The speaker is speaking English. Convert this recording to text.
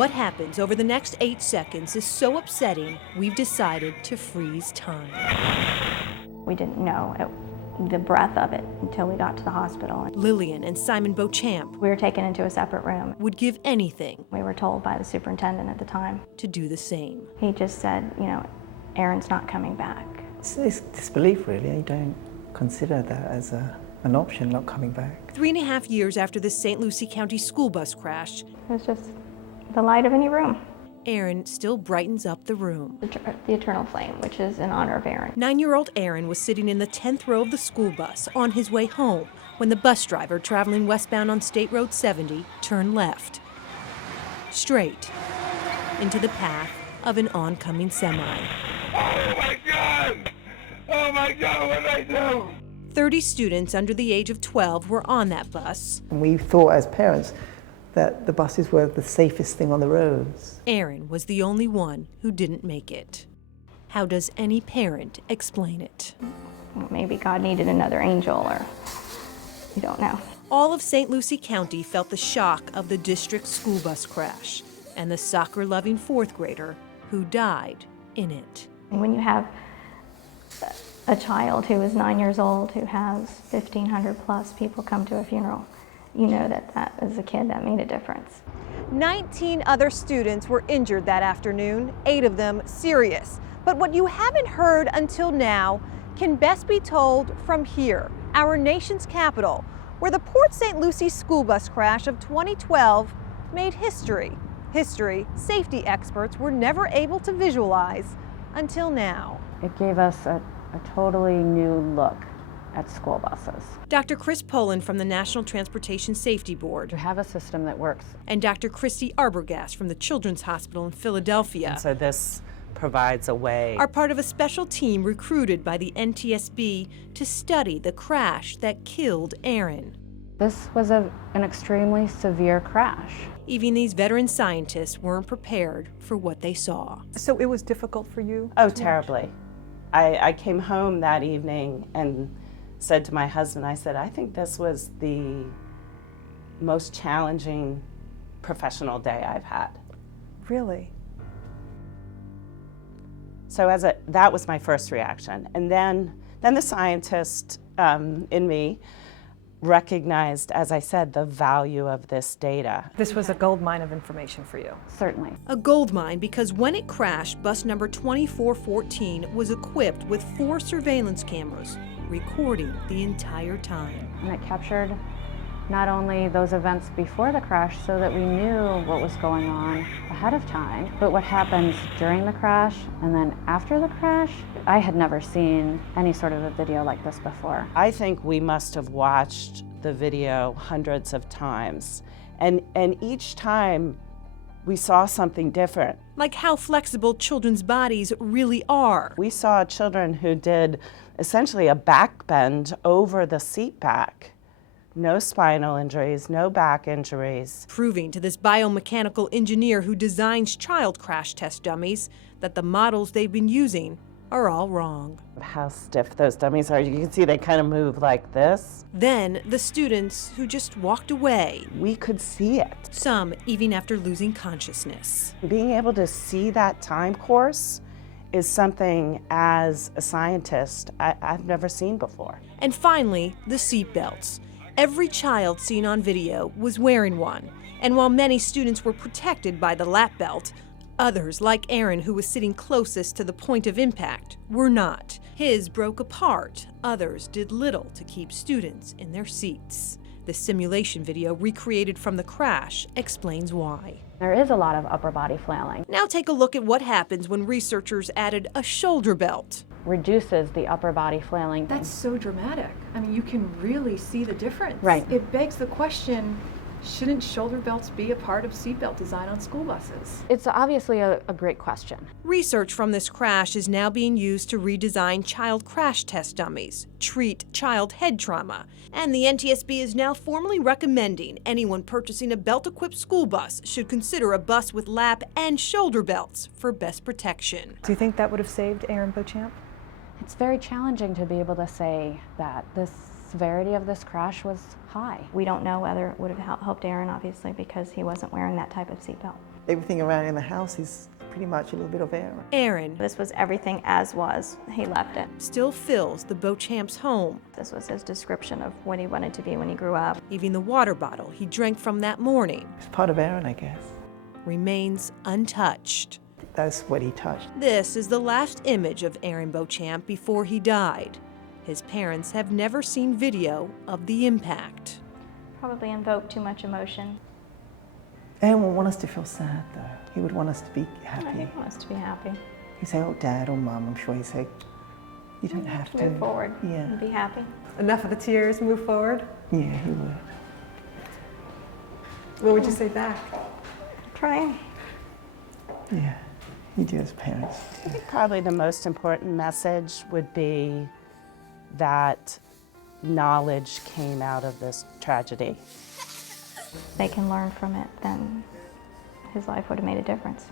What happens over the next 8 seconds is so upsetting, we've decided to freeze time. We didn't know the breadth of it until we got to the hospital. Lillian and Simon Beauchamp We were taken into a separate room. would give anything We were told by the superintendent at the time. to do the same. He just said, Aaron's not coming back. It's disbelief, really. You don't consider that as an option, not coming back. 3.5 years after the St. Lucie County school bus crash, It was just the light of any room. Aaron still brightens up the room. The eternal flame, which is in honor of Aaron. 9-year-old Aaron was sitting in the 10th row of the school bus on his way home when the bus driver traveling westbound on State Road 70 turned left, straight into the path of an oncoming semi. Oh my God! Oh my God, what did I do? 30 students under the age of 12 were on that bus. And we thought as parents that the buses were the safest thing on the roads. Aaron was the only one who didn't make it. How does any parent explain it? Maybe God needed another angel, or you don't know. All of St. Lucie County felt the shock of the district's school bus crash and the soccer-loving 4th grader who died in it. And when you have a child who is 9 years old who has 1,500 plus people come to a funeral, you know that is a kid that made a difference. 19 other students were injured that afternoon, 8 of them serious. But what you haven't heard until now can best be told from here, our nation's capital, where the Port St. Lucie school bus crash of 2012 made history. History safety experts were never able to visualize until now. It gave us a totally new look at school buses. Dr. Chris Poland from the National Transportation Safety Board To have a system that works. and Dr. Christy Arbogast from the Children's Hospital in Philadelphia So this provides a way. are part of a special team recruited by the NTSB to study the crash that killed Aaron. This was an extremely severe crash. Even these veteran scientists weren't prepared for what they saw. So it was difficult for you? Oh, terribly. I came home that evening and said to my husband, I said, I think this was the most challenging professional day I've had. Really? So that was my first reaction. And then the scientist in me recognized, as I said, the value of this data. This was a gold mine of information for you. Certainly. A gold mine because when it crashed, bus number 2414 was equipped with 4 surveillance cameras recording the entire time. And it captured not only those events before the crash so that we knew what was going on ahead of time, but what happened during the crash and then after the crash. I had never seen any sort of a video like this before. I think we must have watched the video hundreds of times, and each time we saw something different. Like how flexible children's bodies really are. We saw children who did essentially a back bend over the seat back. No spinal injuries, no back injuries. Proving to this biomechanical engineer who designs child crash test dummies that the models they've been using are all wrong. How stiff those dummies are. You can see they kind of move like this. Then the students who just walked away, We could see it. some even after losing consciousness. Being able to see that time course is something, as a scientist, I've never seen before. And finally, the seatbelts. Every child seen on video was wearing one, and while many students were protected by the lap belt, others, like Aaron, who was sitting closest to the point of impact, were not. His broke apart. Others did little to keep students in their seats. The simulation video recreated from the crash explains why. There is a lot of upper body flailing. Now take a look at what happens when researchers added a shoulder belt. Reduces the upper body flailing. That's so dramatic. I mean, you can really see the difference. Right. It begs the question, shouldn't shoulder belts be a part of seatbelt design on school buses? It's obviously a great question. Research from this crash is now being used to redesign child crash test dummies, treat child head trauma, and the NTSB is now formally recommending anyone purchasing a belt-equipped school bus should consider a bus with lap and shoulder belts for best protection. Do you think that would have saved Aaron Beauchamp? It's very challenging to be able to say that the severity of this crash was high. We don't know whether it would have helped Aaron, obviously, because he wasn't wearing that type of seatbelt. Everything around in the house is pretty much a little bit of Aaron. Aaron This was everything as was. He left it. still fills the Beauchamp's home, This was his description of what he wanted to be when he grew up. even the water bottle he drank from that morning It's part of Aaron, I guess. remains untouched. That's what he touched. This is the last image of Aaron Beauchamp before he died. His parents have never seen video of the impact. Probably invoked too much emotion. Aaron would want us to feel sad, though. He would want us to be He happy. wants to be happy. He'd say, oh, Dad or Mum, I'm sure he'd say, you don't have to. Move forward Yeah. and be happy. Enough of the tears, move forward. Yeah, he would. What would you say back? Trying. Yeah, you do as parents. I think probably the most important message would be that knowledge came out of this tragedy. They can learn from it, then his life would have made a difference.